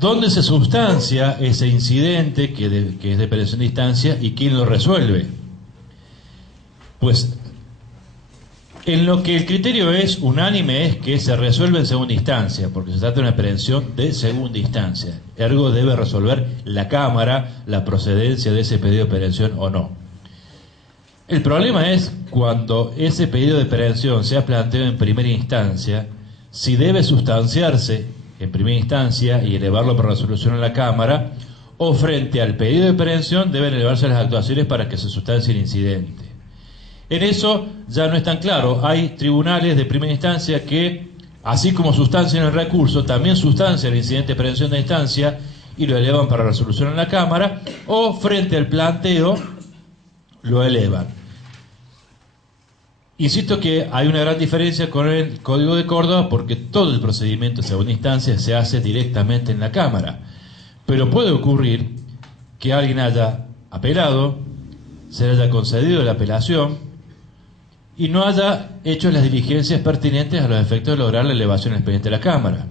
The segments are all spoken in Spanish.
¿Dónde se sustancia ese incidente que es de pensión de instancia y quién lo resuelve? Pues en lo que el criterio es unánime es que se resuelve en segunda instancia, porque se trata de una aprehensión de segunda instancia. Ergo debe resolver la Cámara la procedencia de ese pedido de aprehensión o no. El problema es cuando ese pedido de aprehensión sea planteado en primera instancia, si debe sustanciarse en primera instancia y elevarlo para resolución a la Cámara, o frente al pedido de aprehensión deben elevarse las actuaciones para que se sustancie el incidente. En eso ya no es tan claro. Hay tribunales de primera instancia que, así como sustancian el recurso, también sustancian el incidente de aprehensión de instancia y lo elevan para resolución en la Cámara, o frente al planteo lo elevan. Insisto que hay una gran diferencia con el Código de Córdoba porque todo el procedimiento de segunda instancia se hace directamente en la Cámara. Pero puede ocurrir que alguien haya apelado, se le haya concedido la apelación y no haya hecho las diligencias pertinentes a los efectos de lograr la elevación del expediente de la Cámara.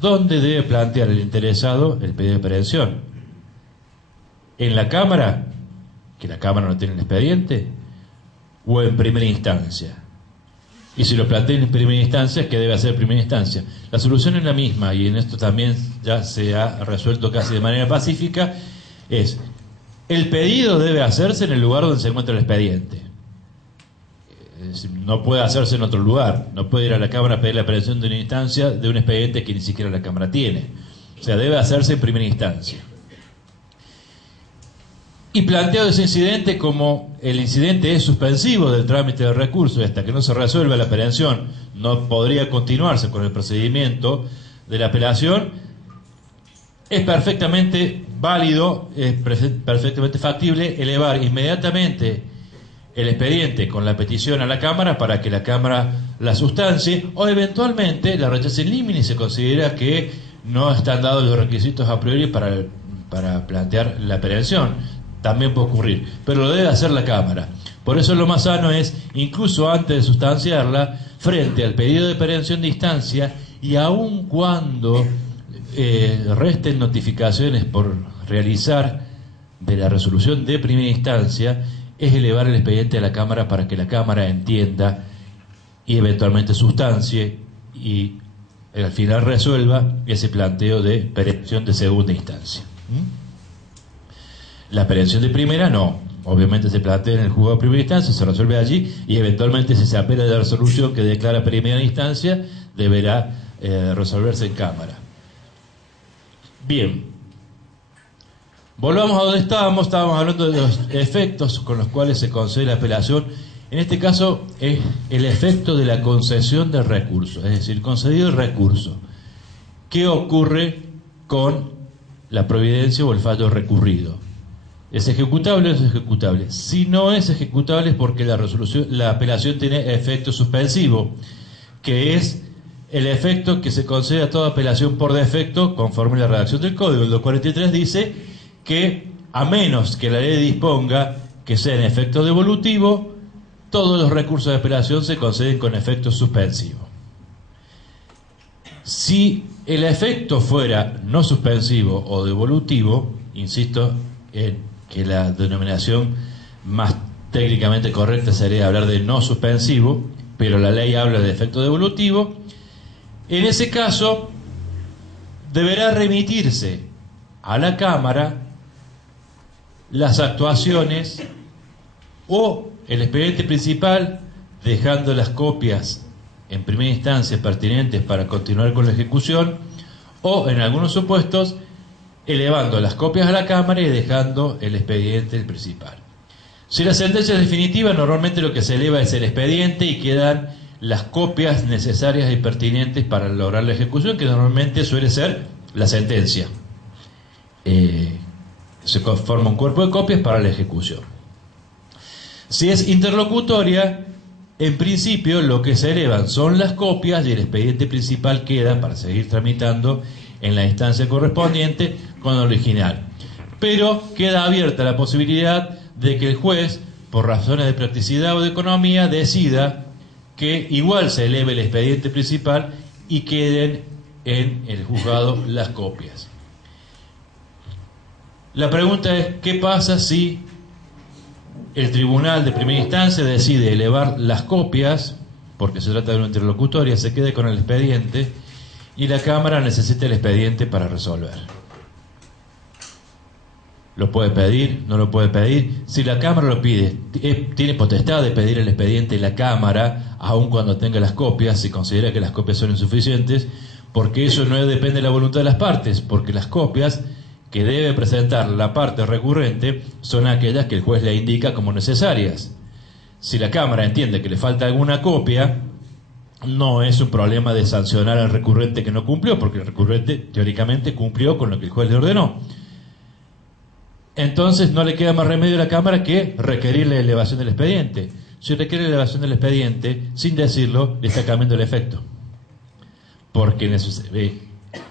¿Dónde debe plantear el interesado el pedido de aprehensión? ¿En la Cámara, que la Cámara no tiene el expediente, o en primera instancia? Y si lo plantea en primera instancia, ¿qué debe hacer en primera instancia? La solución es la misma, y en esto también ya se ha resuelto casi de manera pacífica, es: el pedido debe hacerse en el lugar donde se encuentra el expediente. Es decir, no puede hacerse en otro lugar, no puede ir a la Cámara a pedir la aprehensión de una instancia de un expediente que ni siquiera la Cámara tiene. O sea, debe hacerse en primera instancia. Y planteado ese incidente como el incidente es suspensivo del trámite de recurso, hasta que no se resuelva la apelación, no podría continuarse con el procedimiento de la apelación, es perfectamente válido, es perfectamente factible elevar inmediatamente el expediente con la petición a la Cámara para que la Cámara la sustancie, o eventualmente la rechace in limine y se considera que no están dados los requisitos a priori para plantear la aprehensión. También puede ocurrir, pero lo debe hacer la Cámara. Por eso lo más sano es, incluso antes de sustanciarla, frente al pedido de aprehensión de instancia, y aun cuando resten notificaciones por realizar de la resolución de primera instancia, es elevar el expediente a la Cámara para que la Cámara entienda y eventualmente sustancie y al final resuelva ese planteo de aprehensión de segunda instancia. La aprehensión de primera no, obviamente se plantea en el juzgado de primera instancia, se resuelve allí y eventualmente si se apela de la resolución que declara primera instancia deberá resolverse en Cámara. Bien, volvamos a donde estábamos hablando de los efectos con los cuales se concede la apelación. En este caso es el efecto de la concesión del recurso, es decir, concedido el recurso. ¿Qué ocurre con la providencia o el fallo recurrido? ¿Es ejecutable o no es ejecutable? Si no es ejecutable es porque la apelación tiene efecto suspensivo, que es el efecto que se concede a toda apelación por defecto conforme a la redacción del Código. El 243 dice que a menos que la ley disponga que sea en efecto devolutivo, todos los recursos de apelación se conceden con efecto suspensivo. Si el efecto fuera no suspensivo o devolutivo, insisto en que la denominación más técnicamente correcta sería hablar de no suspensivo, pero la ley habla de efecto devolutivo, en ese caso deberá remitirse a la Cámara las actuaciones o el expediente principal, dejando las copias en primera instancia pertinentes para continuar con la ejecución, o en algunos supuestos elevando las copias a la Cámara y dejando el expediente principal. Si la sentencia es definitiva, normalmente lo que se eleva es el expediente y quedan las copias necesarias y pertinentes para lograr la ejecución, que normalmente suele ser la sentencia. Se forma un cuerpo de copias para la ejecución. Si es interlocutoria, en principio lo que se elevan son las copias y el expediente principal queda para seguir tramitando en la instancia correspondiente con el original. Pero queda abierta la posibilidad de que el juez, por razones de practicidad o de economía, decida que igual se eleve el expediente principal y queden en el juzgado las copias. La pregunta es, ¿qué pasa si el tribunal de primera instancia decide elevar las copias, porque se trata de una interlocutoria, se quede con el expediente y la Cámara necesita el expediente para resolver? ¿Lo puede pedir? ¿No lo puede pedir? Si la Cámara lo pide, tiene potestad de pedir el expediente la Cámara, aun cuando tenga las copias, si considera que las copias son insuficientes, porque eso no depende de la voluntad de las partes, porque las copias que debe presentar la parte recurrente son aquellas que el juez le indica como necesarias. Si la Cámara entiende que le falta alguna copia, no es un problema de sancionar al recurrente que no cumplió, porque el recurrente teóricamente cumplió con lo que el juez le ordenó. Entonces no le queda más remedio a la Cámara que requerir la elevación del expediente. Si requiere la elevación del expediente, sin decirlo, le está cambiando el efecto. Porque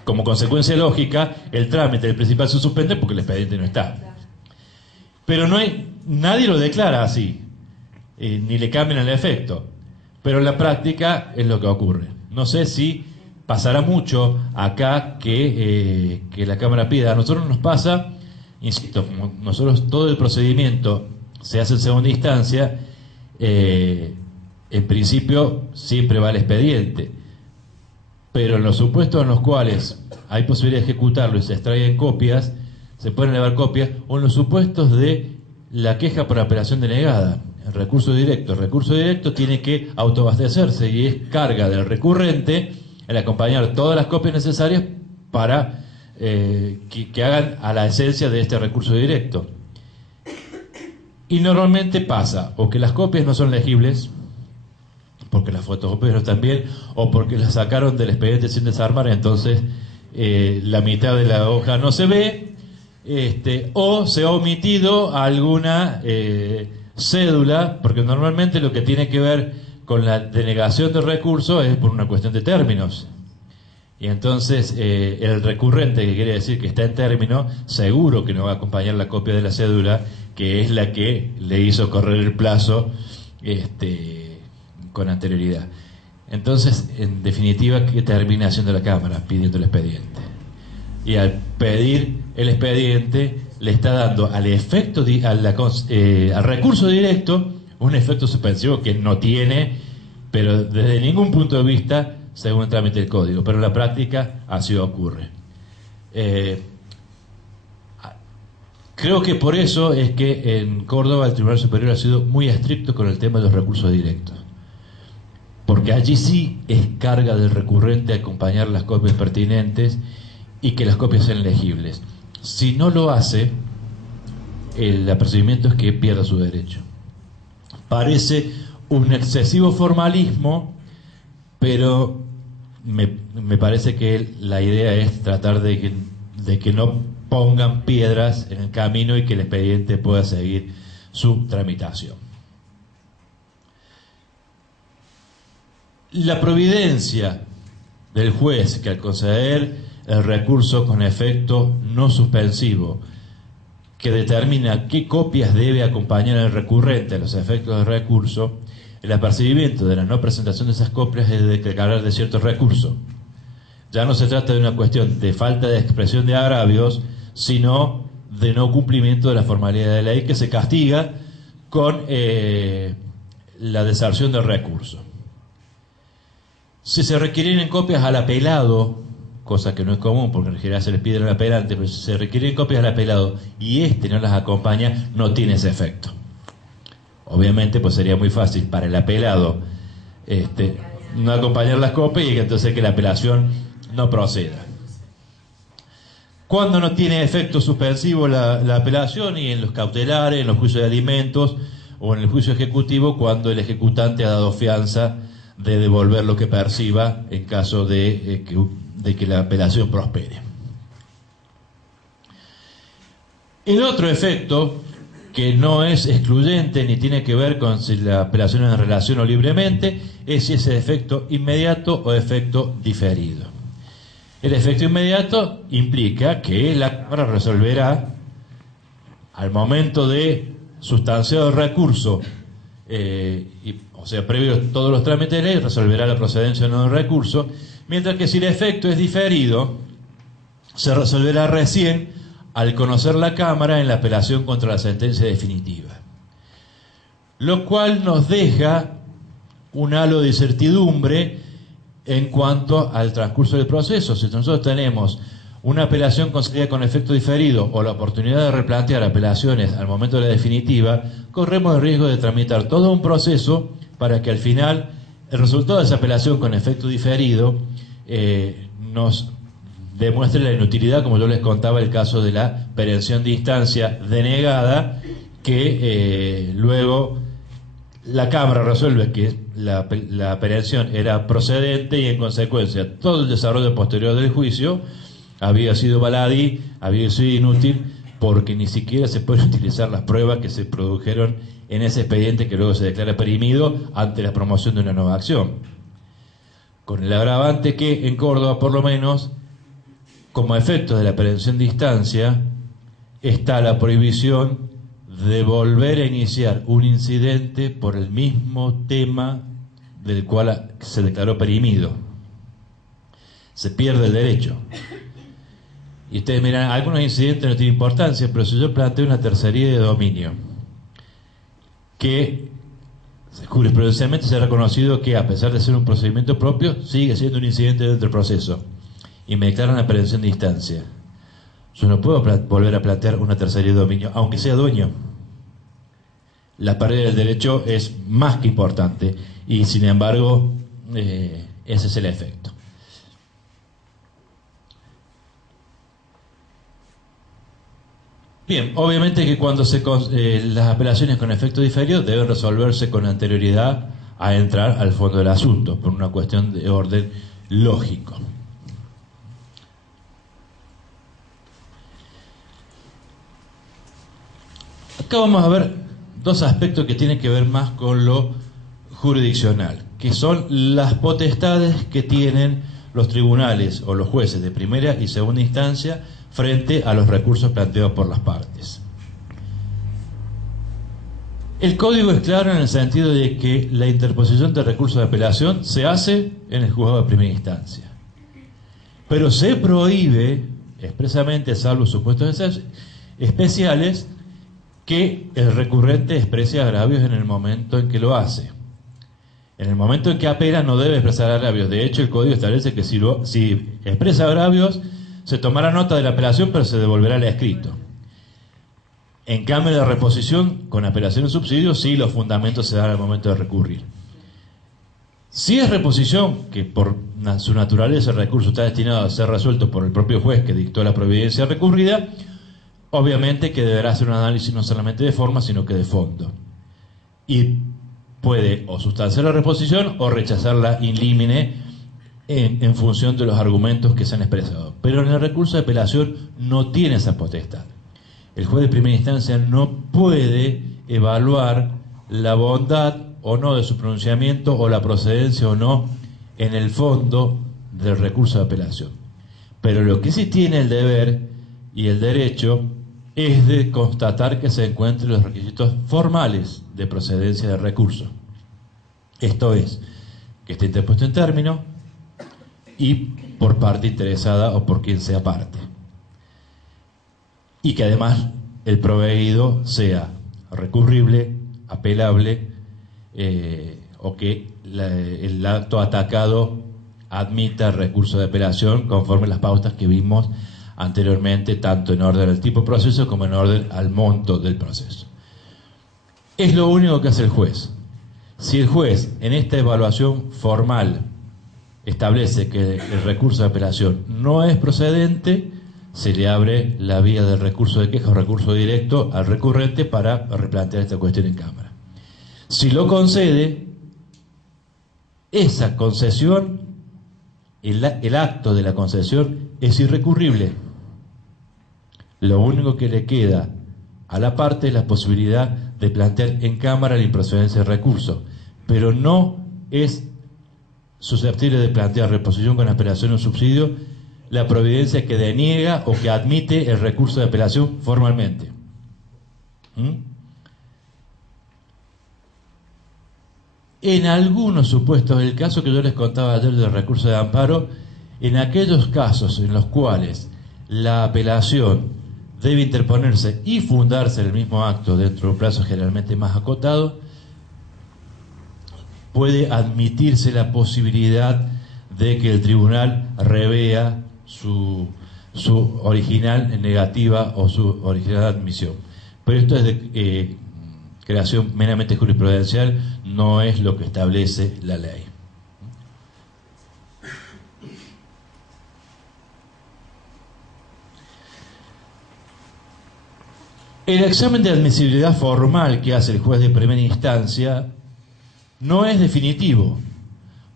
como consecuencia lógica, el trámite del principal se suspende porque el expediente no está. Pero nadie lo declara así, ni le cambian el efecto. Pero en la práctica es lo que ocurre. No sé si pasará mucho acá que la Cámara pida. A nosotros nos pasa, insisto, como nosotros todo el procedimiento se hace en segunda instancia, en principio siempre va el expediente. Pero en los supuestos en los cuales hay posibilidad de ejecutarlo y se extraen copias, se pueden elevar copias, o en los supuestos de la queja por apelación denegada, el recurso directo tiene que autoabastecerse y es carga del recurrente el acompañar todas las copias necesarias para que hagan a la esencia de este recurso directo. Y normalmente pasa o que las copias no son legibles, porque las fotocopias no están bien, o porque las sacaron del expediente sin desarmar, entonces la mitad de la hoja no se ve, o se ha omitido alguna cédula, porque normalmente lo que tiene que ver con la denegación de recursos es por una cuestión de términos. Y entonces el recurrente, que quiere decir que está en término, seguro que no va a acompañar la copia de la cédula, que es la que le hizo correr el plazo con anterioridad. Entonces, en definitiva, ¿qué termina haciendo la Cámara? Pidiendo el expediente. Y al pedir el expediente, le está dando al efecto al recurso directo un efecto suspensivo que no tiene, pero desde ningún punto de vista, según el trámite del código. Pero en la práctica así ocurre. Creo que por eso es que en Córdoba el Tribunal Superior ha sido muy estricto con el tema de los recursos directos. Porque allí sí es carga del recurrente acompañar las copias pertinentes y que las copias sean legibles. Si no lo hace, el apercibimiento es que pierda su derecho. Parece un excesivo formalismo, pero me parece que la idea es tratar de que no pongan piedras en el camino y que el expediente pueda seguir su tramitación. La providencia del juez que al conceder el recurso con efecto no suspensivo, que determina qué copias debe acompañar el recurrente a los efectos del recurso, el apercibimiento de la no presentación de esas copias es de declarar de cierto recurso. Ya no se trata de una cuestión de falta de expresión de agravios, sino de no cumplimiento de la formalidad de ley que se castiga con la deserción del recurso. Si se requieren copias al apelado, cosa que no es común porque en general se les pide al apelante, pero si se requieren copias al apelado y no las acompaña, no tiene ese efecto. Obviamente pues sería muy fácil para el apelado no acompañar las copias y entonces que la apelación no proceda. Cuando no tiene efecto suspensivo la apelación, y en los cautelares, en los juicios de alimentos o en el juicio ejecutivo, cuando el ejecutante ha dado fianza de devolver lo que perciba en caso de que la apelación prospere. El otro efecto, que no es excluyente ni tiene que ver con si la apelación es en relación o libremente, es si es efecto inmediato o efecto diferido. El efecto inmediato implica que la Cámara resolverá al momento de sustanciado el recurso, o sea, previo a todos los trámites de ley, resolverá la procedencia o no del recurso, mientras que si el efecto es diferido, se resolverá recién al conocer la Cámara en la apelación contra la sentencia definitiva. Lo cual nos deja un halo de incertidumbre en cuanto al transcurso del proceso. Si nosotros tenemos una apelación concedida con efecto diferido o la oportunidad de replantear apelaciones al momento de la definitiva, corremos el riesgo de tramitar todo un proceso para que al final el resultado de esa apelación con efecto diferido nos demuestre la inutilidad, como yo les contaba el caso de la perención de instancia denegada, que luego la Cámara resuelve que la perención era procedente y en consecuencia todo el desarrollo posterior del juicio había sido baladí, había sido inútil, porque ni siquiera se pueden utilizar las pruebas que se produjeron en ese expediente que luego se declara perimido ante la promoción de una nueva acción. Con el agravante que en Córdoba, por lo menos, como efecto de la perención de instancia, está la prohibición de volver a iniciar un incidente por el mismo tema del cual se declaró perimido. Se pierde el derecho. Y ustedes miran, algunos incidentes no tienen importancia, pero si yo planteo una tercería de dominio, que jurisprudencialmente se ha reconocido que, a pesar de ser un procedimiento propio, sigue siendo un incidente dentro del proceso, y me declaran la perención de instancia, yo no puedo volver a plantear una tercería de dominio, aunque sea dueño. La pérdida del derecho es más que importante, y sin embargo, ese es el efecto. Bien, obviamente que cuando las apelaciones con efecto diferido deben resolverse con anterioridad a entrar al fondo del asunto, por una cuestión de orden lógico. Acá vamos a ver dos aspectos que tienen que ver más con lo jurisdiccional, que son las potestades que tienen los tribunales o los jueces de primera y segunda instancia frente a los recursos planteados por las partes. El código es claro en el sentido de que la interposición de recursos de apelación se hace en el juzgado de primera instancia, pero se prohíbe expresamente, salvo supuestos especiales, que el recurrente exprese agravios en el momento en que lo hace. En el momento en que apela no debe expresar agravios. De hecho, el código establece que si expresa agravios, se tomará nota de la apelación, pero se devolverá el escrito. En cambio, de reposición con apelación en subsidio, sí los fundamentos se dan al momento de recurrir. Si es reposición, que por su naturaleza el recurso está destinado a ser resuelto por el propio juez que dictó la providencia recurrida, obviamente que deberá hacer un análisis no solamente de forma, sino que de fondo. Y puede o sustanciar la reposición o rechazarla in limine en función de los argumentos que se han expresado. Pero en el recurso de apelación no tiene esa potestad. El juez de primera instancia no puede evaluar la bondad o no de su pronunciamiento o la procedencia o no en el fondo del recurso de apelación. Pero lo que sí tiene el deber y el derecho es de constatar que se encuentren los requisitos formales de procedencia del recurso. Esto es, que esté interpuesto en término y por parte interesada o por quien sea parte. Y que además el proveído sea recurrible, apelable, o que el acto atacado admita recurso de apelación conforme las pautas que vimos anteriormente, tanto en orden al tipo de proceso como en orden al monto del proceso. Es lo único que hace el juez. Si el juez en esta evaluación formal establece que el recurso de apelación no es procedente, se le abre la vía del recurso de queja o recurso directo al recurrente para replantear esta cuestión en Cámara. Si lo concede, esa concesión, el acto de la concesión es irrecurrible. Lo único que le queda a la parte es la posibilidad de plantear en Cámara la improcedencia del recurso, pero no es susceptible de plantear reposición con apelación o subsidio la providencia que deniega o que admite el recurso de apelación formalmente. En algunos supuestos, el caso que yo les contaba ayer del recurso de amparo, en aquellos casos en los cuales la apelación debe interponerse y fundarse en el mismo acto dentro de un plazo generalmente más acotado, puede admitirse la posibilidad de que el tribunal revea su original negativa o su original admisión. Pero esto es de creación meramente jurisprudencial, no es lo que establece la ley. El examen de admisibilidad formal que hace el juez de primera instancia no es definitivo,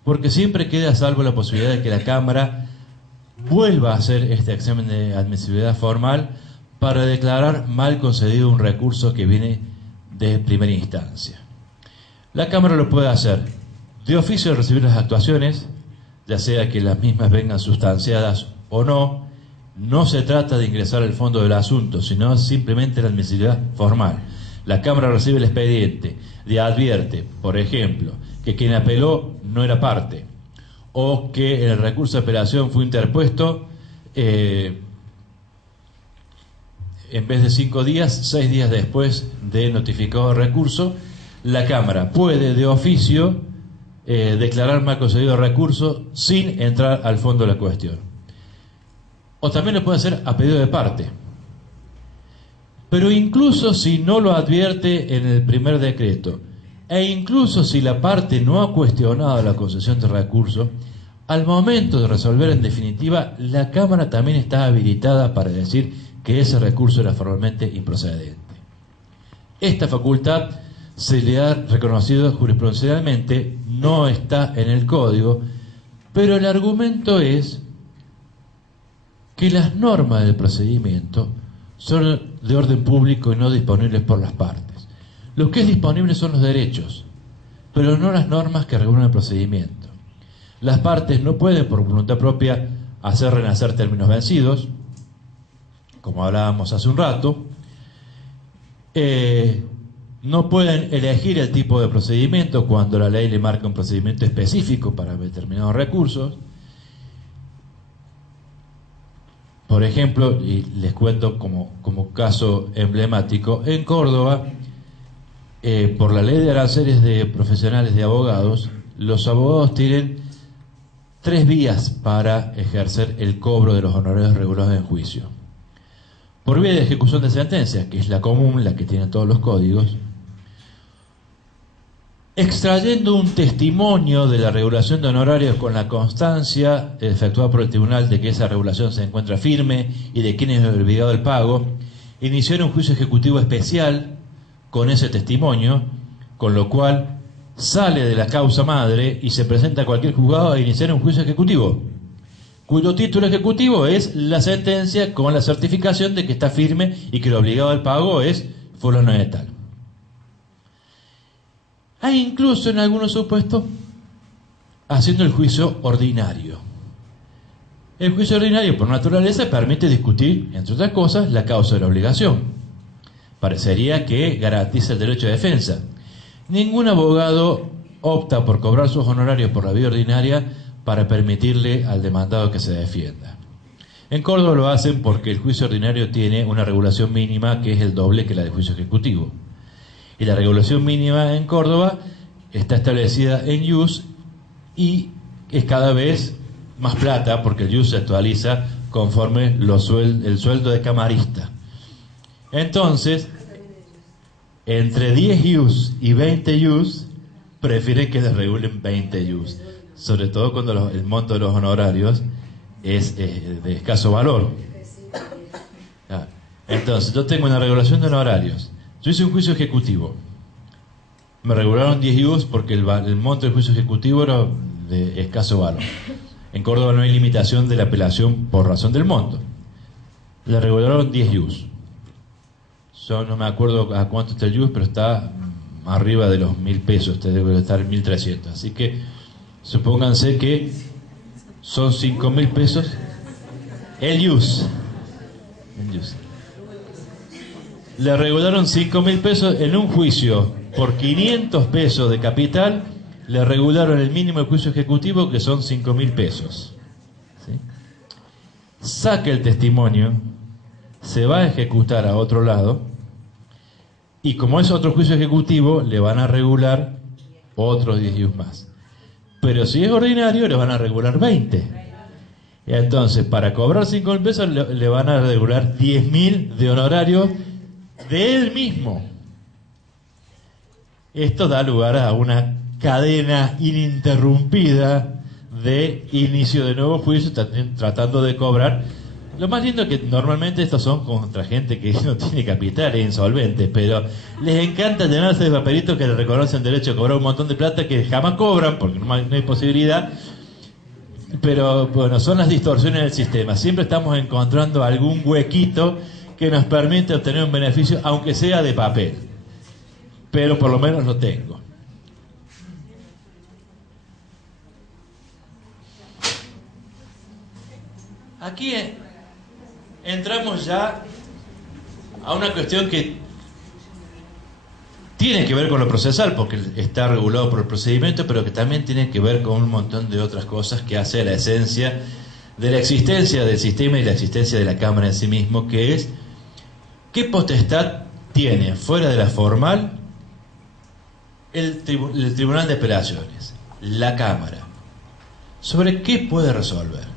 porque siempre queda a salvo la posibilidad de que la Cámara vuelva a hacer este examen de admisibilidad formal para declarar mal concedido un recurso que viene de primera instancia. La Cámara lo puede hacer de oficio al recibir las actuaciones, ya sea que las mismas vengan sustanciadas o no. No se trata de ingresar al fondo del asunto, sino simplemente la admisibilidad formal. La Cámara recibe el expediente y advierte, por ejemplo, que quien apeló no era parte, o que el recurso de apelación fue interpuesto en vez de 5 días, 6 días después de notificado el recurso. La Cámara puede de oficio declarar mal concedido el recurso sin entrar al fondo de la cuestión. O también lo puede hacer a pedido de parte. Pero incluso si no lo advierte en el primer decreto, e incluso si la parte no ha cuestionado la concesión de recurso, al momento de resolver en definitiva, la Cámara también está habilitada para decir que ese recurso era formalmente improcedente. Esta facultad se le ha reconocido jurisprudencialmente, no está en el Código, pero el argumento es que las normas del procedimiento son de orden público y no disponibles por las partes. Lo que es disponible son los derechos, pero no las normas que regulan el procedimiento. Las partes no pueden, por voluntad propia, hacer renacer términos vencidos, como hablábamos hace un rato. No pueden elegir el tipo de procedimiento cuando la ley le marca un procedimiento específico para determinados recursos. Por ejemplo, y les cuento como caso emblemático, en Córdoba, por la ley de aranceles de profesionales de abogados, los abogados tienen 3 vías para ejercer el cobro de los honorarios regulados en juicio. Por vía de ejecución de sentencia, que es la común, la que tienen todos los códigos, extrayendo un testimonio de la regulación de honorarios con la constancia efectuada por el tribunal de que esa regulación se encuentra firme y de quién es obligado el pago, iniciar un juicio ejecutivo especial con ese testimonio, con lo cual sale de la causa madre y se presenta a cualquier juzgado a iniciar un juicio ejecutivo, cuyo título ejecutivo es la sentencia con la certificación de que está firme y que el obligado al pago es fulano de tal. Hay incluso en algunos supuestos haciendo el juicio ordinario. El juicio ordinario, por naturaleza, permite discutir, entre otras cosas, la causa de la obligación. Parecería que garantiza el derecho de defensa. Ningún abogado opta por cobrar sus honorarios por la vía ordinaria para permitirle al demandado que se defienda. En Córdoba lo hacen porque el juicio ordinario tiene una regulación mínima que es el doble que la del juicio ejecutivo. Y la regulación mínima en Córdoba está establecida en ius y es cada vez más plata porque el ius se actualiza conforme el sueldo de camarista. Entonces, entre 10 ius y 20 ius, prefieren que les regulen 20 ius, sobre todo cuando el monto de los honorarios es de escaso valor. Entonces, yo tengo una regulación de honorarios. Yo hice un juicio ejecutivo. Me regularon 10 ius porque el monto del juicio ejecutivo era de escaso valor. En Córdoba no hay limitación de la apelación por razón del monto. Le regularon 10 ius. Yo no me acuerdo a cuánto está el ius, pero está arriba de los 1.000 pesos. Este debe estar en 1.300. Así que supónganse que son 5.000 pesos el ius. Le regularon 5.000 pesos en un juicio por 500 pesos de capital. Le regularon el mínimo del juicio ejecutivo, que son 5.000 pesos. ¿Sí? Saca el testimonio, se va a ejecutar a otro lado, y como es otro juicio ejecutivo, le van a regular otros 10 IUs más. Pero si es ordinario, le van a regular 20. Y entonces, para cobrar 5.000 pesos, le van a regular 10.000 de honorario de él mismo. Esto da lugar a una cadena ininterrumpida de inicio de nuevos juicios, tratando de cobrar. Lo más lindo es que normalmente estos son contra gente que no tiene capital, es insolvente, pero les encanta llenarse de papelitos que le reconocen derecho a cobrar un montón de plata que jamás cobran, porque no hay posibilidad. Pero bueno, son las distorsiones del sistema. Siempre estamos encontrando algún huequito que nos permite obtener un beneficio, aunque sea de papel. Pero por lo menos lo tengo. Aquí entramos ya a una cuestión que tiene que ver con lo procesal, porque está regulado por el procedimiento, pero que también tiene que ver con un montón de otras cosas que hace a la esencia de la existencia del sistema y la existencia de la Cámara en sí mismo, que es qué potestad tiene, fuera de la formal, el Tribunal de Apelaciones, la Cámara. ¿Sobre qué puede resolver?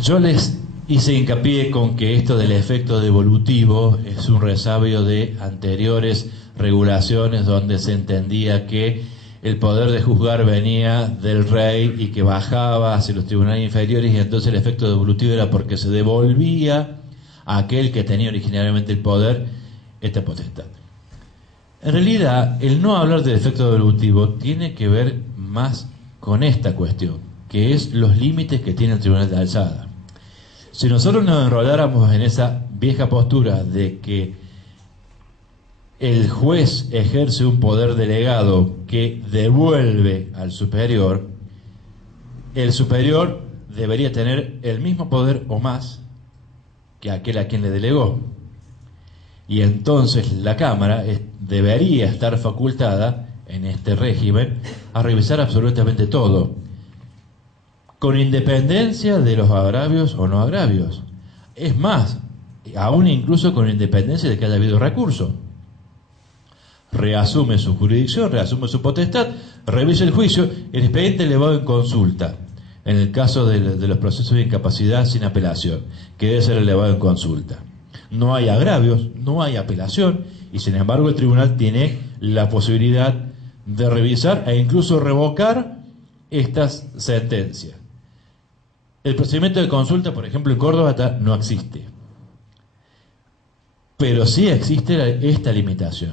Yo les hice hincapié con que esto del efecto devolutivo es un resabio de anteriores regulaciones donde se entendía que el poder de juzgar venía del rey y que bajaba hacia los tribunales inferiores, y entonces el efecto devolutivo era porque se devolvía a aquel que tenía originariamente el poder esta potestad. En realidad, el no hablar del efecto devolutivo tiene que ver más con esta cuestión, que es los límites que tiene el Tribunal de Alzada. Si nosotros nos enroláramos en esa vieja postura de que el juez ejerce un poder delegado que devuelve al superior, el superior debería tener el mismo poder o más que aquel a quien le delegó. Y entonces la Cámara debería estar facultada en este régimen a revisar absolutamente todo, con independencia de los agravios o no agravios. Es más, aún incluso con independencia de que haya habido recurso. Reasume su jurisdicción, reasume su potestad, revisa el juicio, el expediente elevado en consulta, en el caso de los procesos de incapacidad sin apelación, que debe ser elevado en consulta. No hay agravios, no hay apelación, y sin embargo el tribunal tiene la posibilidad de revisar e incluso revocar estas sentencias. El procedimiento de consulta, por ejemplo, en Córdoba no existe. Pero sí existe esta limitación,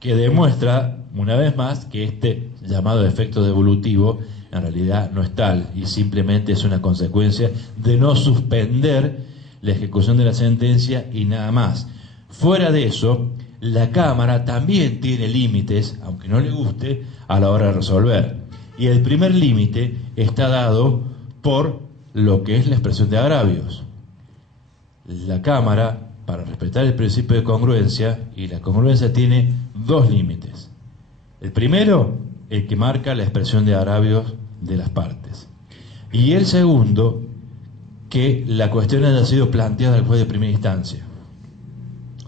que demuestra, una vez más, que este llamado efecto devolutivo en realidad no es tal, y simplemente es una consecuencia de no suspender la ejecución de la sentencia y nada más. Fuera de eso, la Cámara también tiene límites, aunque no le guste, a la hora de resolver. Y el primer límite está dado por lo que es la expresión de agravios. La Cámara, para respetar el principio de congruencia, y la congruencia tiene dos límites. El primero, el que marca la expresión de agravios de las partes. Y el segundo, que la cuestión haya sido planteada al juez de primera instancia.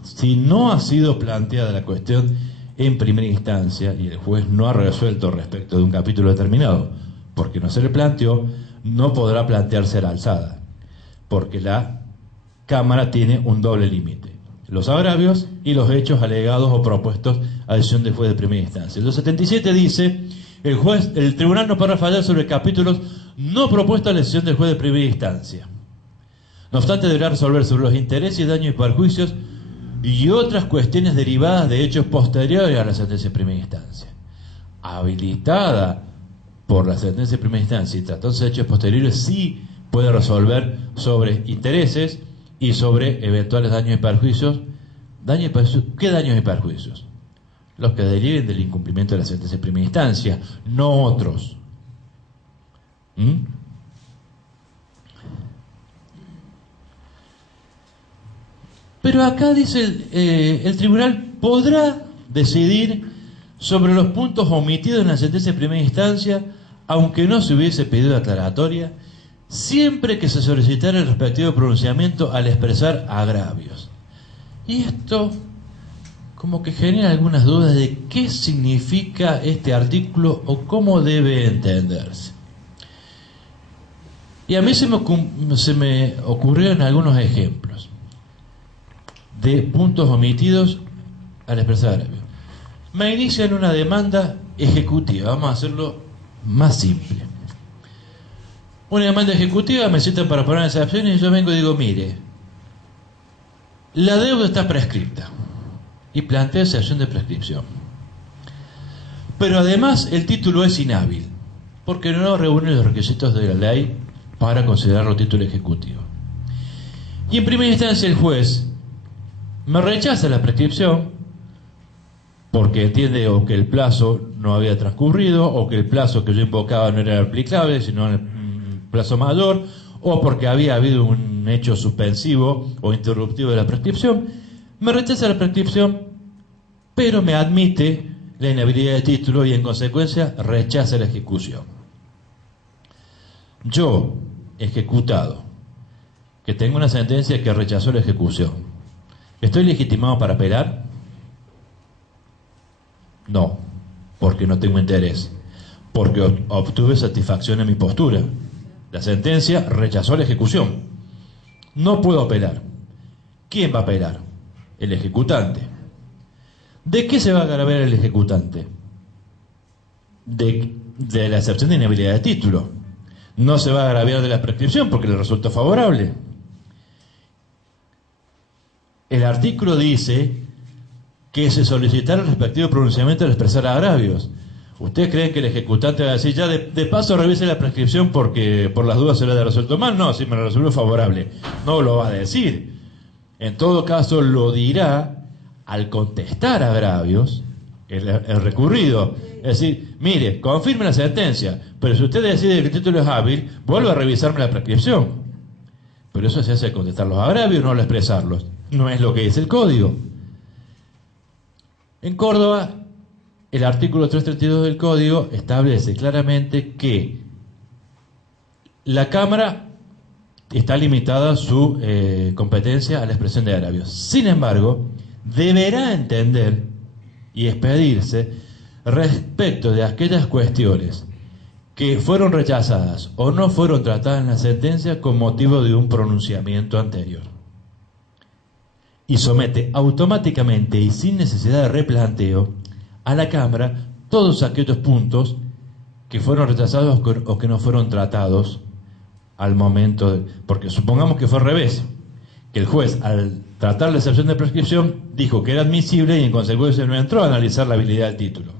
Si no ha sido planteada la cuestión en primera instancia y el juez no ha resuelto respecto de un capítulo determinado, porque no se le planteó, no podrá plantearse la alzada, porque la Cámara tiene un doble límite: los agravios y los hechos alegados o propuestos a decisión del juez de primera instancia. El 277 dice: el tribunal no podrá fallar sobre capítulos no propuestos a la decisión del juez de primera instancia. No obstante, deberá resolver sobre los intereses, daños y perjuicios y otras cuestiones derivadas de hechos posteriores a la sentencia de primera instancia. Habilitada por la sentencia de primera instancia y tratándose de hechos posteriores, sí puede resolver sobre intereses y sobre eventuales daños y perjuicios. ¿Qué daños y perjuicios? Los que deriven del incumplimiento de la sentencia de primera instancia, no otros. Pero acá dice el tribunal podrá decidir sobre los puntos omitidos en la sentencia de primera instancia, aunque no se hubiese pedido aclaratoria, siempre que se solicitara el respectivo pronunciamiento al expresar agravios. Y esto como que genera algunas dudas de qué significa este artículo o cómo debe entenderse. Y a mí se me ocurrieron algunos ejemplos de puntos omitidos al expresar agravio. Me inician una demanda ejecutiva, vamos a hacerlo más simple. Una demanda ejecutiva, me citan para poner excepciones y yo vengo y digo, mire, la deuda está prescripta y plantea excepción de prescripción. Pero además el título es inhábil, porque no reúne los requisitos de la ley para considerarlo título ejecutivo. Y en primera instancia el juez me rechaza la prescripción porque entiende o que el plazo no había transcurrido, o que el plazo que yo invocaba no era aplicable, sino el plazo mayor, o porque había habido un hecho suspensivo o interruptivo de la prescripción. Me rechaza la prescripción, pero me admite la inhabilidad de título y en consecuencia rechaza la ejecución. Yo, ejecutado, que tengo una sentencia que rechazó la ejecución, ¿estoy legitimado para apelar? No, porque no tengo interés, porque obtuve satisfacción en mi postura. La sentencia rechazó la ejecución. No puedo apelar. ¿Quién va a apelar? El ejecutante. ¿De qué se va a agravar el ejecutante? De la excepción de inhabilidad de título. No se va a agraviar de la prescripción porque le resultó favorable. El artículo dice que se solicitara el respectivo pronunciamiento al expresar agravios. ¿Ustedes creen que el ejecutante va a decir, ya de paso revise la prescripción porque por las dudas se le ha resuelto mal? No, si me lo resuelve favorable. No lo va a decir. En todo caso lo dirá al contestar agravios el recurrido. Es decir, mire, confirme la sentencia, pero si usted decide que el título es hábil, vuelva a revisarme la prescripción. Pero eso se hace al contestar los agravios, no al expresarlos. No es lo que dice el código. En Córdoba, el artículo 332 del Código establece claramente que la Cámara está limitada su competencia a la expresión de agravios. Sin embargo, deberá entender y expedirse respecto de aquellas cuestiones que fueron rechazadas o no fueron tratadas en la sentencia con motivo de un pronunciamiento anterior. Y somete automáticamente y sin necesidad de replanteo a la Cámara todos aquellos puntos que fueron rechazados o que no fueron tratados al momento porque supongamos que fue al revés, que el juez al tratar la excepción de prescripción dijo que era admisible y en consecuencia no entró a analizar la habilidad del título.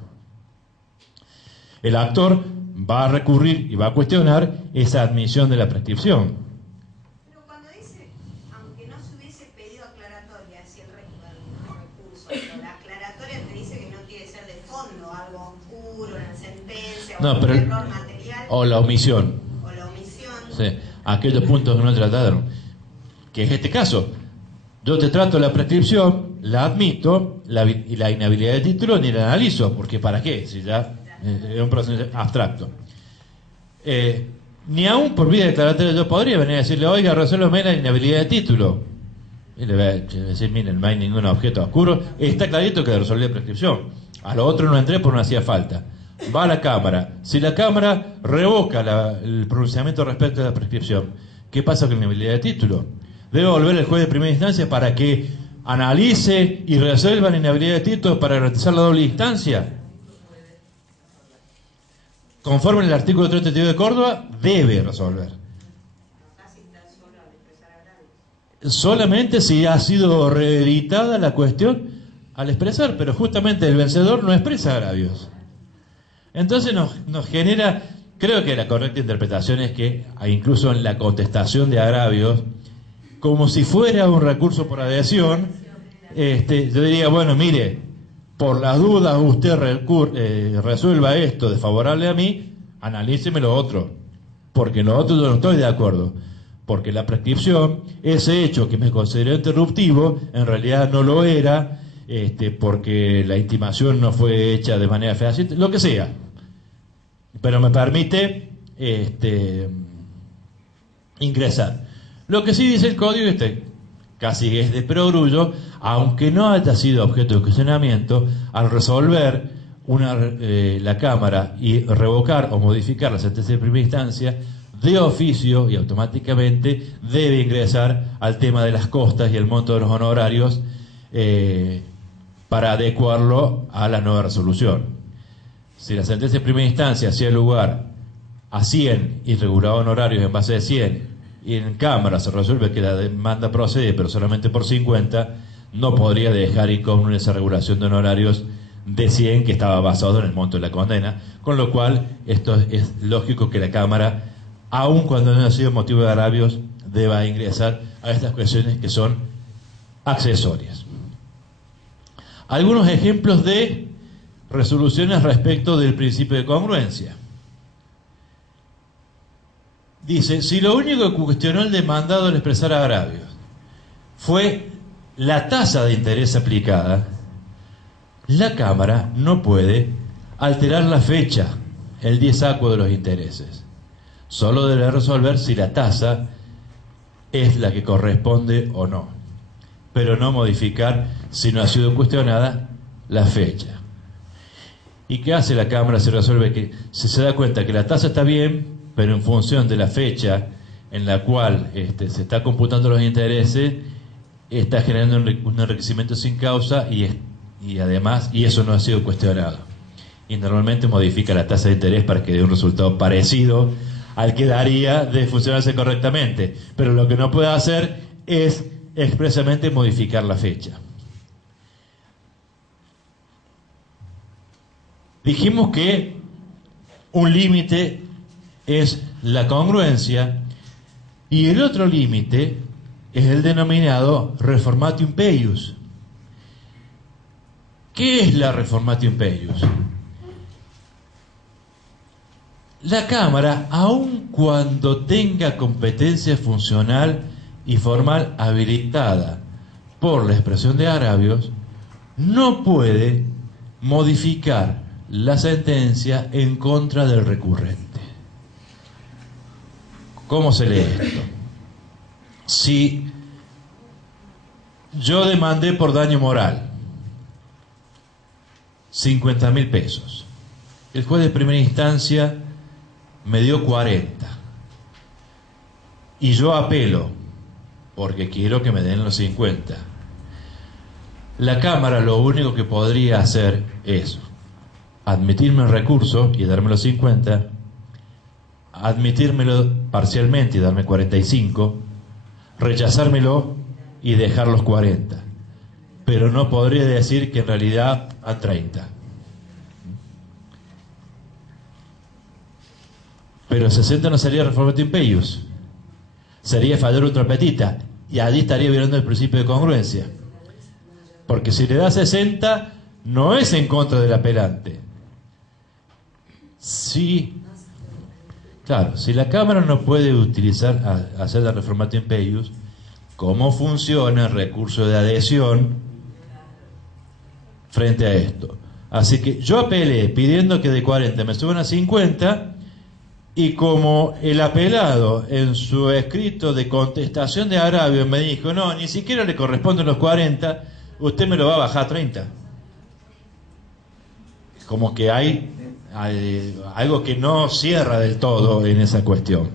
El actor va a recurrir y va a cuestionar esa admisión de la prescripción. No, pero error material, o la omisión. Sí, aquellos puntos que no trataron. Que es este caso. Yo te trato la prescripción, la admito, y la inhabilidad de título ni la analizo, porque ¿para qué? Si ya es un proceso abstracto. Ni aún por vía declaratoria yo podría venir a decirle, oiga, resuélveme la inhabilidad de título. Y le voy a decir, miren, no hay ningún objeto oscuro. Está clarito que resolví la prescripción. A lo otro no entré porque no hacía falta. Va a la Cámara. Si la Cámara revoca el pronunciamiento respecto a la prescripción, ¿qué pasa con la inhabilidad de título? Debe volver el juez de primera instancia para que analice y resuelva la inhabilidad de título para garantizar la doble instancia. Conforme el artículo 332 de Córdoba, debe resolver. Solamente si ha sido reeditada la cuestión al expresar, pero justamente el vencedor no expresa agravios. Entonces nos genera, creo que la correcta interpretación es que incluso en la contestación de agravios, como si fuera un recurso por adhesión, yo diría, bueno, mire, por las dudas usted resuelva esto desfavorable a mí, analíceme lo otro, porque lo otro yo no estoy de acuerdo, porque la prescripción, ese hecho que me consideró interruptivo, en realidad no lo era, porque la intimación no fue hecha de manera fehaciente, lo que sea. Pero me permite ingresar. Lo que sí dice el código, casi es de perogrullo, aunque no haya sido objeto de cuestionamiento, al resolver la Cámara y revocar o modificar la sentencia de primera instancia, de oficio y automáticamente debe ingresar al tema de las costas y el monto de los honorarios para adecuarlo a la nueva resolución. Si la sentencia de primera instancia hacía lugar a 100 y regulaba honorarios en base de 100 y en Cámara se resuelve que la demanda procede pero solamente por 50, no podría dejar incógnita esa regulación de honorarios de 100 que estaba basado en el monto de la condena, con lo cual esto es lógico que la Cámara, aun cuando no ha sido motivo de agravios, deba ingresar a estas cuestiones que son accesorias. Algunos ejemplos de resoluciones respecto del principio de congruencia. Dice, si lo único que cuestionó el demandado al expresar agravios fue la tasa de interés aplicada, la Cámara no puede alterar la fecha, el desacuo de los intereses. Solo debe resolver si la tasa es la que corresponde o no, pero no modificar, si no ha sido cuestionada, la fecha. ¿Y qué hace la Cámara? Se resuelve que si se da cuenta que la tasa está bien, pero en función de la fecha en la cual se está computando los intereses, está generando un enriquecimiento sin causa y además, y eso no ha sido cuestionado. Y normalmente modifica la tasa de interés para que dé un resultado parecido al que daría de funcionarse correctamente. Pero lo que no puede hacer es expresamente modificar la fecha. Dijimos que un límite es la congruencia y el otro límite es el denominado reformatio impeius. ¿Qué es la reformatio impeius? La Cámara, aun cuando tenga competencia funcional y formal habilitada por la expresión de agravios, no puede modificar la sentencia en contra del recurrente. ¿Cómo se lee esto? Si yo demandé por daño moral 50.000 pesos, el juez de primera instancia me dio 40 y yo apelo porque quiero que me den los 50, la Cámara lo único que podría hacer es admitirme el recurso y darme los 50, admitírmelo parcialmente y darme 45, rechazármelo y dejar los 40, pero no podría decir que en realidad a 30. Pero 60 no sería reformatio impeius, sería fallar ultra petita, y allí estaría violando el principio de congruencia, porque si le da 60 no es en contra del apelante. Sí, claro, si la Cámara no puede hacer la reformatio impeius, ¿cómo funciona el recurso de adhesión frente a esto? Así que yo apelé pidiendo que de 40 me suban a 50, y como el apelado en su escrito de contestación de agravio me dijo, no, ni siquiera le corresponden los 40, usted me lo va a bajar a 30. Como que hay algo que no cierra del todo en esa cuestión.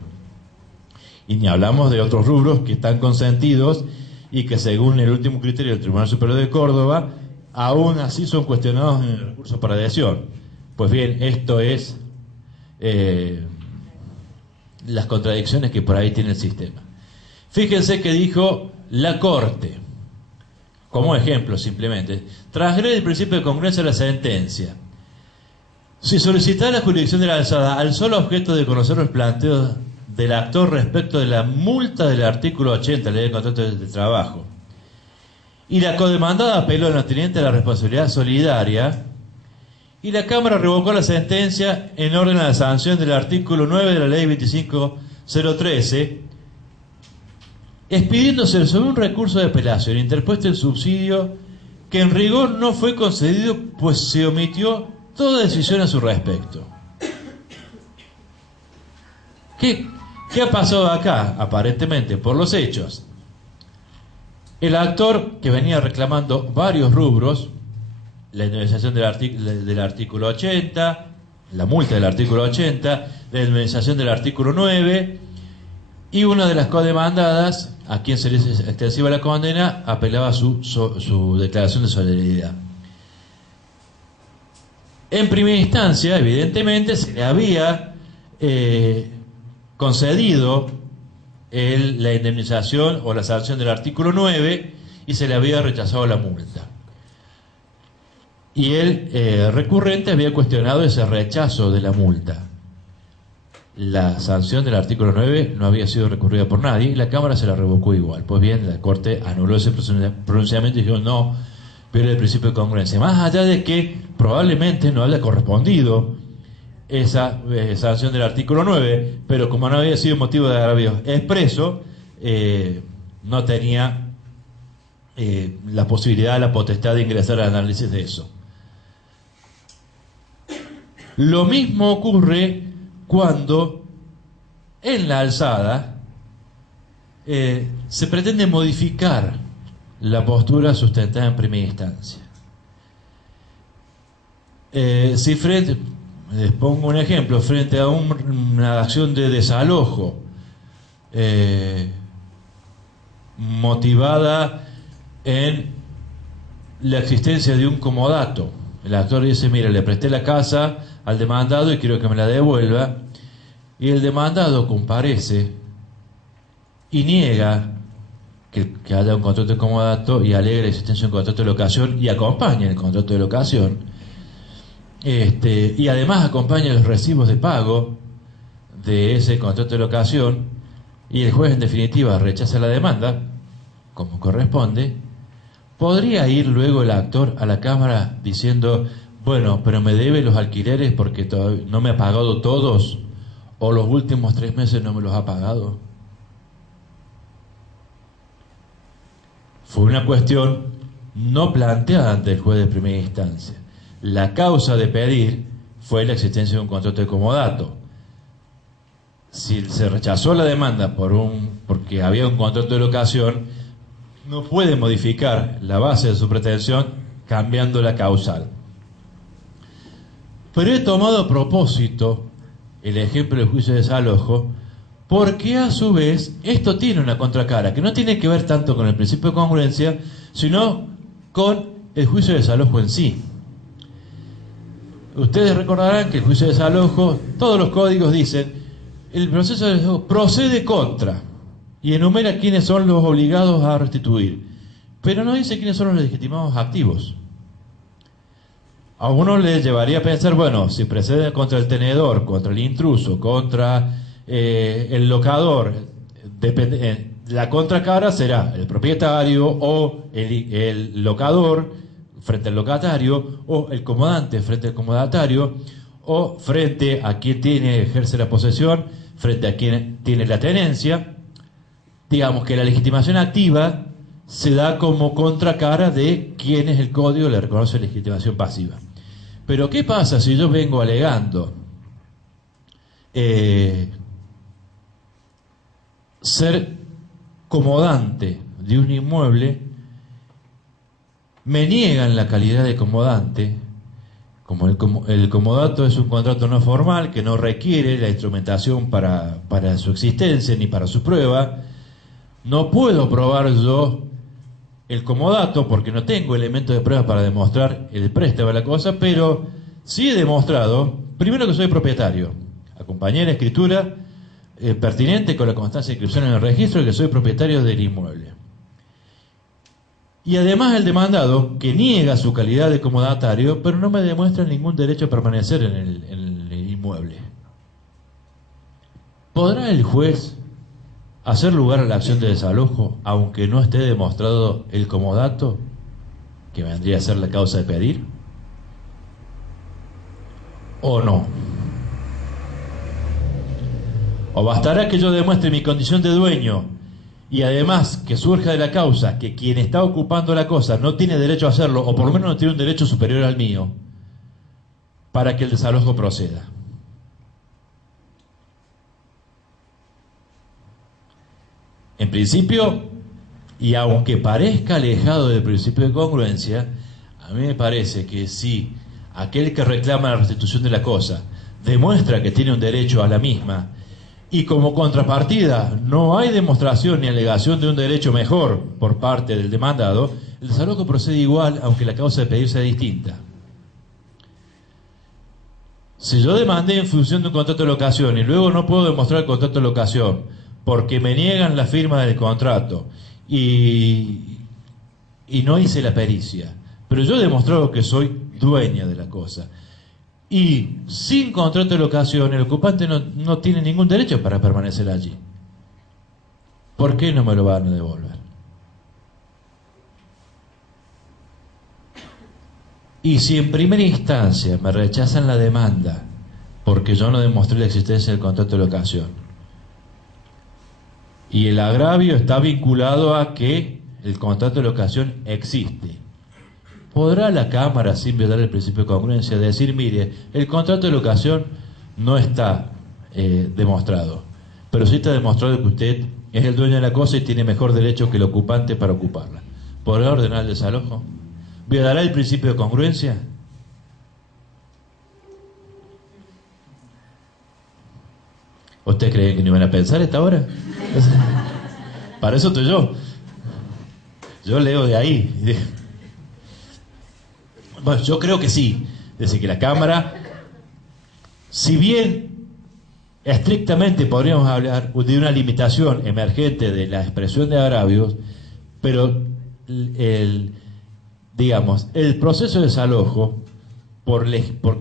Y ni hablamos de otros rubros que están consentidos y que según el último criterio del Tribunal Superior de Córdoba, aún así son cuestionados en el recurso para adhesión. Pues bien, esto es las contradicciones que por ahí tiene el sistema. Fíjense que dijo la Corte, como ejemplo simplemente, transgrede el principio de congruencia de la sentencia. Si solicitara la jurisdicción de la alzada al solo objeto de conocer los planteos del actor respecto de la multa del artículo 80 de la Ley de Contrato de Trabajo, y la codemandada apeló en lo teniente a la responsabilidad solidaria, y la Cámara revocó la sentencia en orden a la sanción del artículo 9 de la Ley 25013, expidiéndose sobre un recurso de apelación interpuesto en subsidio que en rigor no fue concedido, pues se omitió toda decisión a su respecto. ¿Qué ha pasado acá? Aparentemente, por los hechos, el actor que venía reclamando varios rubros, la indemnización del artículo 80, la multa del artículo 80, la indemnización del artículo 9, y una de las codemandadas, a quien se le es extensiva la condena, apelaba a su declaración de solidaridad. En primera instancia, evidentemente, se le había concedido la indemnización o la sanción del artículo 9 y se le había rechazado la multa. Y el recurrente había cuestionado ese rechazo de la multa. La sanción del artículo 9 no había sido recurrida por nadie y la Cámara se la revocó igual. Pues bien, la Corte anuló ese pronunciamiento y dijo no, pero el principio de congruencia. Más allá de que probablemente no haya correspondido esa sanción del artículo 9, pero como no había sido motivo de agravio expreso, no tenía la posibilidad, la potestad de ingresar al análisis de eso. Lo mismo ocurre cuando en la alzada se pretende modificar la postura sustentada en primera instancia. Si les pongo un ejemplo, frente a una acción de desalojo motivada en la existencia de un comodato, el actor dice, mire, le presté la casa al demandado y quiero que me la devuelva, y el demandado comparece y niega que haya un contrato de comodato y alega la existencia de un contrato de locación y acompaña el contrato de locación, y además acompaña los recibos de pago de ese contrato de locación, y el juez en definitiva rechaza la demanda como corresponde. ¿Podría ir luego el actor a la Cámara diciendo, bueno, pero me debe los alquileres porque todavía no me ha pagado todos, o los últimos 3 meses no me los ha pagado? Fue una cuestión no planteada ante el juez de primera instancia. La causa de pedir fue la existencia de un contrato de comodato. Si se rechazó la demanda porque había un contrato de locación, no puede modificar la base de su pretensión cambiando la causal. Pero he tomado a propósito el ejemplo del juicio de desalojo porque a su vez esto tiene una contracara que no tiene que ver tanto con el principio de congruencia, sino con el juicio de desalojo en sí. Ustedes recordarán que el juicio de desalojo, todos los códigos dicen, el proceso de desalojo procede contra, y enumera quiénes son los obligados a restituir, pero no dice quiénes son los legitimados activos. A uno le llevaría a pensar, bueno, si procede contra el tenedor, contra el intruso, contra el locador, la contracara será el propietario o el locador frente al locatario, o el comodante frente al comodatario, o frente a quien ejerce la posesión, frente a quien tiene la tenencia. Digamos que la legitimación activa se da como contracara de quien es el código le reconoce legitimación pasiva. Pero ¿qué pasa si yo vengo alegando ser comodante de un inmueble, me niegan la calidad de comodante, como el comodato es un contrato no formal que no requiere la instrumentación para su existencia ni para su prueba? No puedo probar yo el comodato porque no tengo elementos de prueba para demostrar el préstamo de la cosa, pero sí he demostrado, primero, que soy propietario, acompañé la escritura pertinente con la constancia de inscripción en el registro, y que soy propietario del inmueble. Y además el demandado, que niega su calidad de comodatario, pero no me demuestra ningún derecho a permanecer en el inmueble. ¿Podrá el juez hacer lugar a la acción de desalojo aunque no esté demostrado el comodato, que vendría a ser la causa de pedir? ¿O no? ¿O bastará que yo demuestre mi condición de dueño y además que surja de la causa que quien está ocupando la cosa no tiene derecho a hacerlo, o por lo menos no tiene un derecho superior al mío, para que el desalojo proceda? En principio, y aunque parezca alejado del principio de congruencia, a mí me parece que si aquel que reclama la restitución de la cosa demuestra que tiene un derecho a la misma, y como contrapartida no hay demostración ni alegación de un derecho mejor por parte del demandado, el desalojo procede igual, aunque la causa de pedir sea distinta. Si yo demandé en función de un contrato de locación y luego no puedo demostrar el contrato de locación porque me niegan la firma del contrato y no hice la pericia, pero yo he demostrado que soy dueña de la cosa, y sin contrato de locación el ocupante no tiene ningún derecho para permanecer allí, ¿por qué no me lo van a devolver? Y si en primera instancia me rechazan la demanda porque yo no demostré la existencia del contrato de locación, y el agravio está vinculado a que el contrato de locación existe, ¿podrá la Cámara, sin violar el principio de congruencia, decir, mire, el contrato de locación no está demostrado, pero sí está demostrado que usted es el dueño de la cosa y tiene mejor derecho que el ocupante para ocuparla? ¿Podrá ordenar el desalojo? ¿Violará el principio de congruencia? ¿Ustedes creen que no iban a pensar a esta hora? Para eso estoy yo. Yo leo de ahí. Bueno, yo creo que sí. Desde que la Cámara, si bien estrictamente podríamos hablar de una limitación emergente de la expresión de agravios, pero el proceso de desalojo, por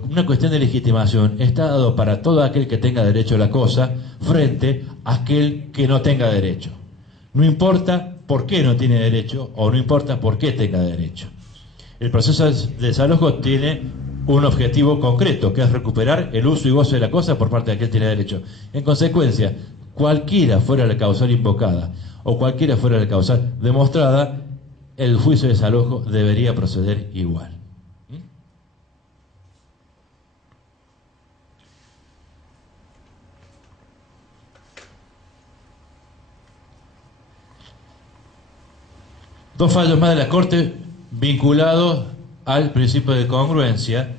una cuestión de legitimación, está dado para todo aquel que tenga derecho a la cosa frente a aquel que no tenga derecho. No importa por qué no tiene derecho o no importa por qué tenga derecho. El proceso de desalojo tiene un objetivo concreto, que es recuperar el uso y goce de la cosa por parte de aquel que tiene derecho. En consecuencia, cualquiera fuera la causal invocada o cualquiera fuera la causal demostrada, el juicio de desalojo debería proceder igual. Dos fallos más de la Corte vinculados al principio de congruencia,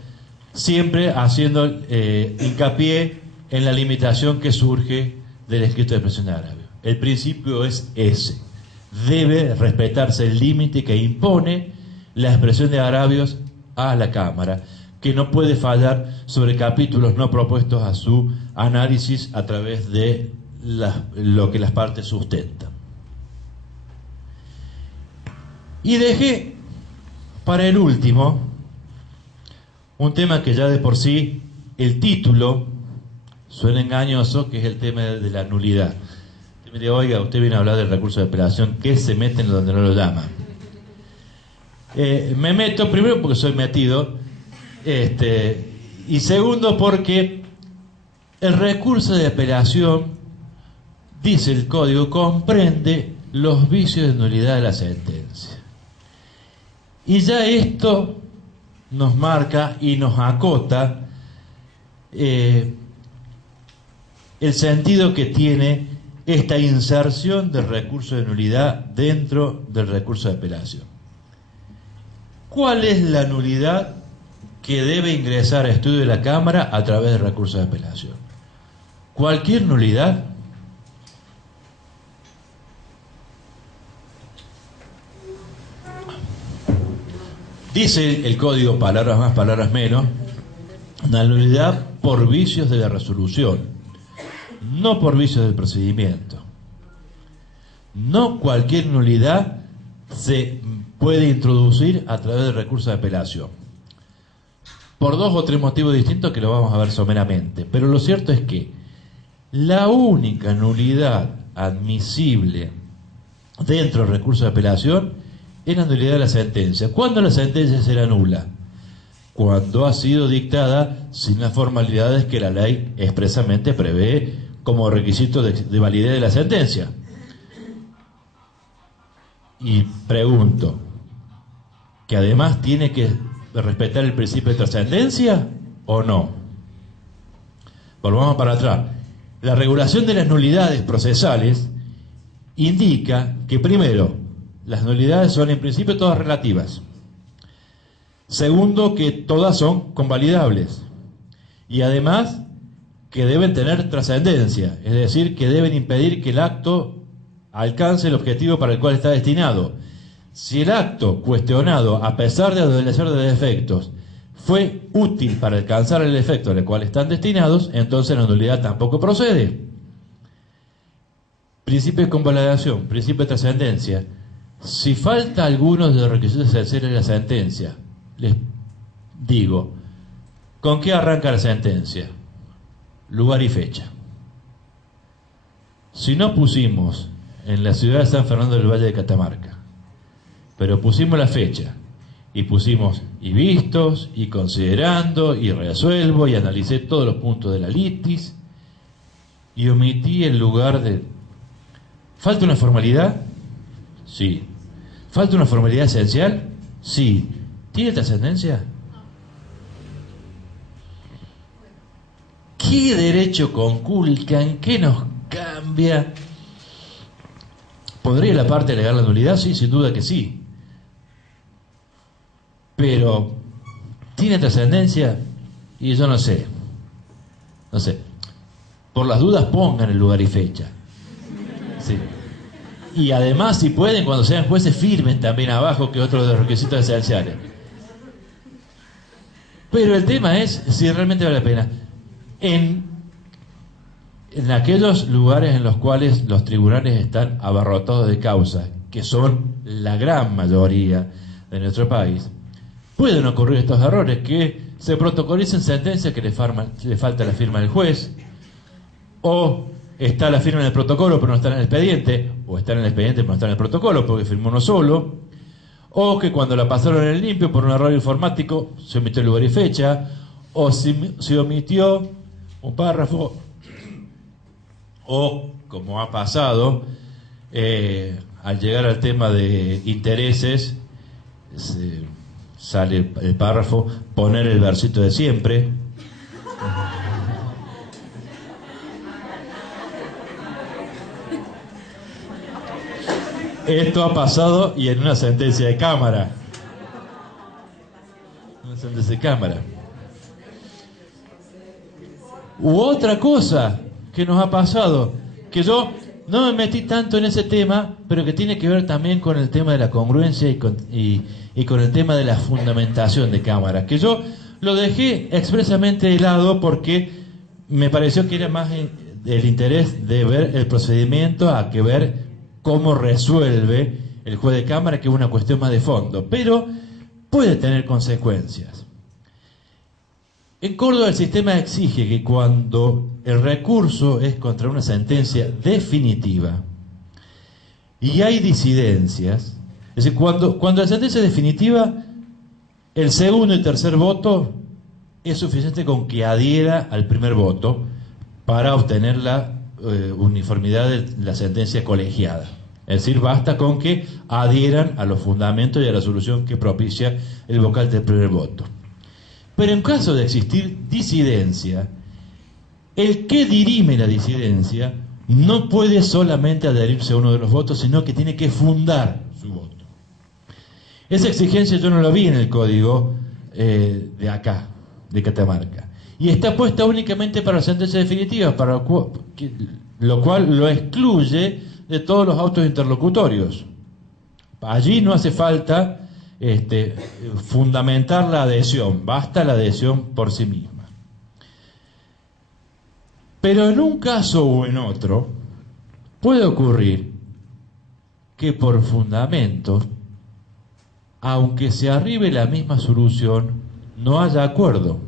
siempre haciendo hincapié en la limitación que surge del escrito de expresión de agravio. El principio es ese: debe respetarse el límite que impone la expresión de agravios a la Cámara, que no puede fallar sobre capítulos no propuestos a su análisis a través de lo que las partes sustentan. Y dejé para el último un tema que ya de por sí el título suena engañoso, que es el tema de la nulidad. Usted me dice, oiga, usted viene a hablar del recurso de apelación, ¿qué se mete en donde no lo llaman? Me meto primero porque soy metido, y segundo porque el recurso de apelación, dice el Código, comprende los vicios de nulidad de la sentencia. Y ya esto nos marca y nos acota el sentido que tiene esta inserción del recurso de nulidad dentro del recurso de apelación. ¿Cuál es la nulidad que debe ingresar a estudio de la Cámara a través del recurso de apelación? ¿Cualquier nulidad? Dice el Código, palabras más, palabras menos, una nulidad por vicios de la resolución, no por vicios del procedimiento. No cualquier nulidad se puede introducir a través del recurso de apelación, por dos o tres motivos distintos que lo vamos a ver someramente. Pero lo cierto es que la única nulidad admisible dentro del recurso de apelación es la nulidad de la sentencia. ¿Cuándo la sentencia será nula? Cuando ha sido dictada sin las formalidades que la ley expresamente prevé como requisito de validez de la sentencia. Y pregunto, ¿que además tiene que respetar el principio de trascendencia o no? Volvamos para atrás. La regulación de las nulidades procesales indica que primero, las nulidades son en principio todas relativas. Segundo, que todas son convalidables. Y además, que deben tener trascendencia, es decir, que deben impedir que el acto alcance el objetivo para el cual está destinado. Si el acto cuestionado, a pesar de adolecer de defectos, fue útil para alcanzar el efecto al cual están destinados, entonces la nulidad tampoco procede. Principio de convalidación, principio de trascendencia. Si falta alguno de los requisitos esenciales de la sentencia, les digo, ¿con qué arranca la sentencia? Lugar y fecha. Si no pusimos en la ciudad de San Fernando del Valle de Catamarca, pero pusimos la fecha, y pusimos y vistos, y considerando, y resuelvo, y analicé todos los puntos de la litis, y omití el lugar de... ¿Falta una formalidad? Sí. ¿Falta una formalidad esencial? Sí. ¿Tiene trascendencia? ¿Qué derecho conculcan? ¿Qué nos cambia? ¿Podría la parte alegar la nulidad? Sí, sin duda que sí. Pero, ¿tiene trascendencia? Y yo no sé. No sé. Por las dudas pongan el lugar y fecha. Sí. Y además, si pueden, cuando sean jueces, firmen también abajo que otro de los requisitos esenciales. Pero el tema es si realmente vale la pena. En aquellos lugares en los cuales los tribunales están abarrotados de causas, que son la gran mayoría de nuestro país, pueden ocurrir estos errores, que se protocolicen sentencias que le falta la firma del juez, o está la firma en el protocolo pero no está en el expediente, o está en el expediente pero no está en el protocolo porque firmó uno solo, o que cuando la pasaron en el limpio por un error informático se omitió el lugar y fecha, o se omitió un párrafo, o, como ha pasado, al llegar al tema de intereses, sale el párrafo, poner el versito de siempre. Esto ha pasado y en una sentencia de Cámara. Una sentencia de Cámara. U otra cosa que nos ha pasado, que yo no me metí tanto en ese tema, pero que tiene que ver también con el tema de la congruencia y con el tema de la fundamentación de Cámara, que yo lo dejé expresamente de lado porque me pareció que era más el interés de ver el procedimiento a que ver cómo resuelve el juez de Cámara, que es una cuestión más de fondo, pero puede tener consecuencias. En Córdoba el sistema exige que cuando el recurso es contra una sentencia definitiva y hay disidencias, es decir, cuando la sentencia es definitiva, el segundo y tercer voto es suficiente con que adhiera al primer voto para obtener la uniformidad de la sentencia colegiada. Es decir, basta con que adhieran a los fundamentos y a la solución que propicia el vocal del primer voto. Pero en caso de existir disidencia, el que dirime la disidencia no puede solamente adherirse a uno de los votos, sino que tiene que fundar su voto. Esa exigencia yo no la vi en el código de acá, de Catamarca. Y está puesta únicamente para la sentencia definitiva, lo cual lo excluye de todos los autos interlocutorios. Allí no hace falta fundamentar la adhesión, basta la adhesión por sí misma. Pero en un caso o en otro, puede ocurrir que por fundamentos, aunque se arribe la misma solución, no haya acuerdo.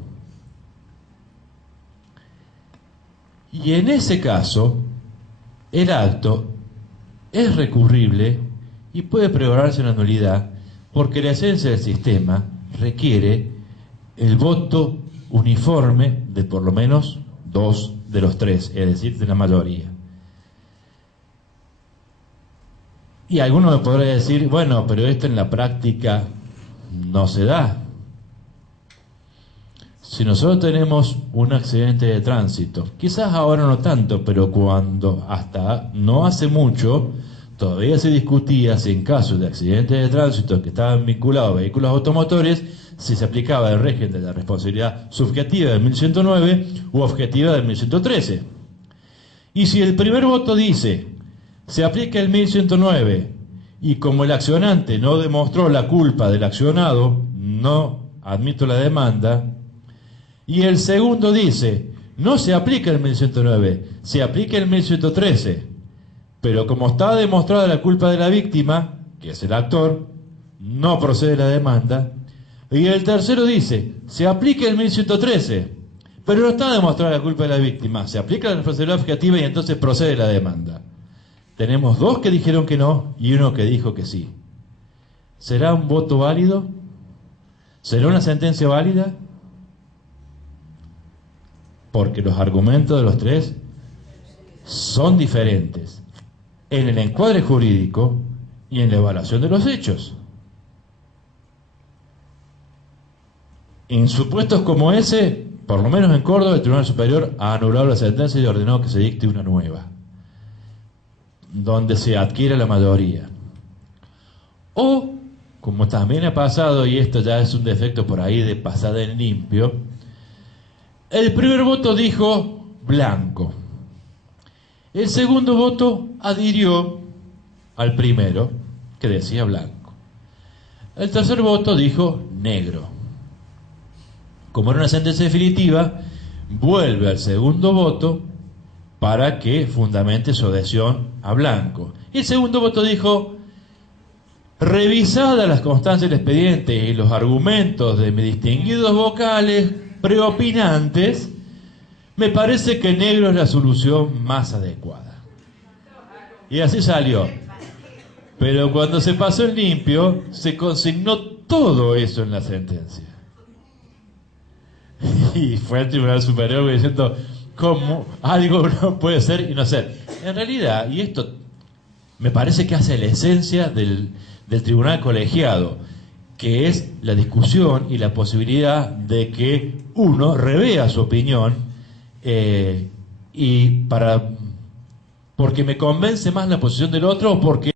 Y en ese caso, el acto es recurrible y puede pregonarse una nulidad, porque la esencia del sistema requiere el voto uniforme de por lo menos 2 de los 3, es decir, de la mayoría. Y alguno me podrá decir, bueno, pero esto en la práctica no se da. Si nosotros tenemos un accidente de tránsito, quizás ahora no tanto, pero cuando hasta no hace mucho todavía se discutía si en caso de accidentes de tránsito que estaban vinculados a vehículos automotores, si se aplicaba el régimen de la responsabilidad subjetiva del 1109 u objetiva del 1113. Y si el primer voto dice, se aplica el 1109, y como el accionante no demostró la culpa del accionado, no admito la demanda, y el segundo dice, no se aplica el 1109, se aplica el 1113, pero como está demostrada la culpa de la víctima, que es el actor, no procede la demanda, y el tercero dice, se aplica el 1113, pero no está demostrada la culpa de la víctima, se aplica la responsabilidad objetiva y entonces procede la demanda. Tenemos dos que dijeron que no y uno que dijo que sí. ¿Será un voto válido? ¿Será una sentencia válida? Porque los argumentos de los tres son diferentes en el encuadre jurídico y en la evaluación de los hechos. En supuestos como ese, por lo menos en Córdoba, el Tribunal Superior ha anulado la sentencia y ordenó que se dicte una nueva, donde se adquiere la mayoría. O, como también ha pasado, y esto ya es un defecto por ahí de pasada en limpio, el primer voto dijo blanco. El segundo voto adhirió al primero, que decía blanco. El tercer voto dijo negro. Como era una sentencia definitiva, vuelve al segundo voto para que fundamente su adhesión a blanco. Y el segundo voto dijo, revisadas las constancias del expediente y los argumentos de mis distinguidos vocales preopinantes, me parece que negro es la solución más adecuada. Y así salió. Pero cuando se pasó en limpio, se consignó todo eso en la sentencia. Y fue al Tribunal Superior diciendo cómo algo no puede ser y no ser. En realidad, y esto me parece que hace la esencia del tribunal colegiado, que es la discusión y la posibilidad de que uno revea su opinión porque me convence más la posición del otro o porque